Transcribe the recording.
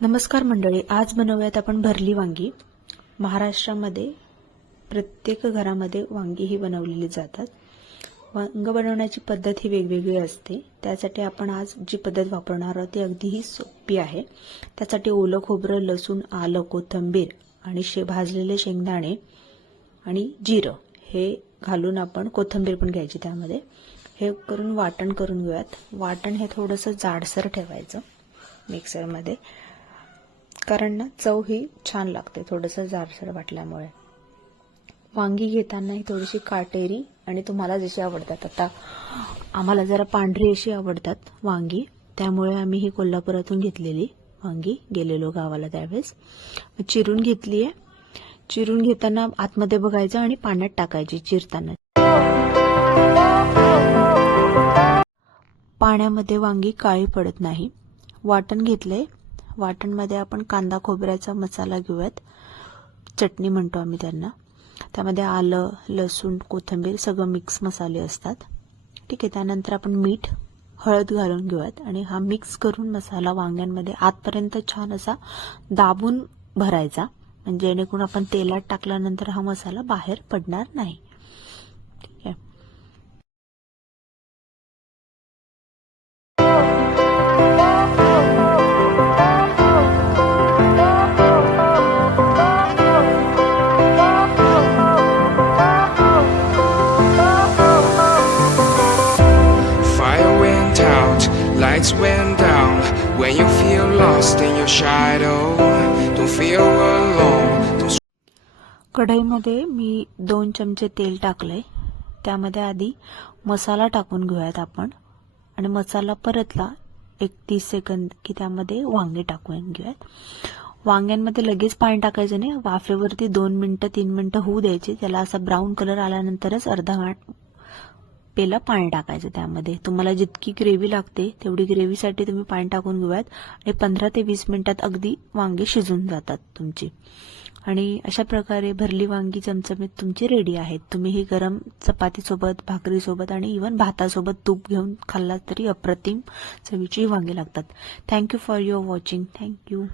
नमस्कार मंडळी, आज बनवूयात आपण भरली वांगी। महाराष्ट्रामध्ये प्रत्येक घरामध्ये वांगी ही बनवलेली जातात। वांग बनवण्याची पद्धत ही वेगवेगळी असते। त्यासाठी आपण आज जी पद्धत वापरणार आहोत ती अगदी सोपी आहे। त्यासाठी ओलं खोबरं, लसूण, आलं, कोथिंबीर आणि भाजलेले शेंगदाणे आणि जिरं हे घालून आपण कोथिंबीर पण घ्यायची त्यामध्ये हे करून वाटण करून घेऊयात। वाटण हे थोडंसं जाडसर ठेवायचं मिक्सरमध्ये, कारण ना चव ही छान लागते थोडंसं जाडसर वाटल्यामुळे। वांगी घेताना ही थोडीशी काटेरी आणि तुम्हाला जशी आवडतात, आता आम्हाला जरा पांढरी अशी आवडतात वांगी, त्यामुळे आम्ही ही कोल्हापुरातून घेतलेली वांगी, गेलेलो गावाला त्यावेळेस चिरून घेतली आहे। चिरून घेताना आतमध्ये बघायचं आणि पाण्यात टाकायची चिरताना। पाण्यामध्ये वांगी काळी पडत नाही। वाटण घेतले, वाटणमध्ये आपण कांदा खोबऱ्याचा मसाला घेऊयात, चटणी म्हणतो आम्ही त्यांना। त्यामध्ये आलं, लसूण, कोथिंबीर सगळं मिक्स मसाले असतात, ठीक आहे। त्यानंतर आपण मीठ, हळद घालून घेऊयात आणि हा मिक्स करून मसाला वांग्यांमध्ये आतपर्यंत छान असा दाबून भरायचा, म्हणजे जेणेकरून आपण तेलात टाकल्यानंतर हा मसाला बाहेर पडणार नाही, ठीक आहे। Lights went down when you feel lost in your shadow. Don't feel alone. कढईमध्ये मी 2 चमचे तेल टाकले। त्यामध्ये आधी मसाला टाकून घेऊयात आपण आणि मसाला परतला 30 सेकंद की त्यामध्ये वांगे टाकून घेऊयात। वांग्यांमध्ये लगेच पाणी टाकायचं नाही, वाफेवरती 2 मिनिटं 3 मिनिटं होऊ द्यायचे। त्याला असा ब्राऊन कलर आल्यानंतरच अर्धा पेला पाणी टाकायचं। त्यामध्ये तुम्हाला जितकी ग्रेव्ही लागते तेवढी ग्रेव्हीसाठी तुम्ही पाणी टाकून घेऊयात आणि 15 ते 20 मिनिटात अगदी वांगे शिजून जातात तुमची। आणि अशा प्रकारे भरली वांगी चमचमीत तुमची रेडी आहेत। तुम्ही ही गरम चपातीसोबत, भाकरीसोबत आणि इवन भातासोबत तूप घेऊन खाल्लात तरी अप्रतिम चवीची वांगी लागतात। Thank you for your watching. Thank you.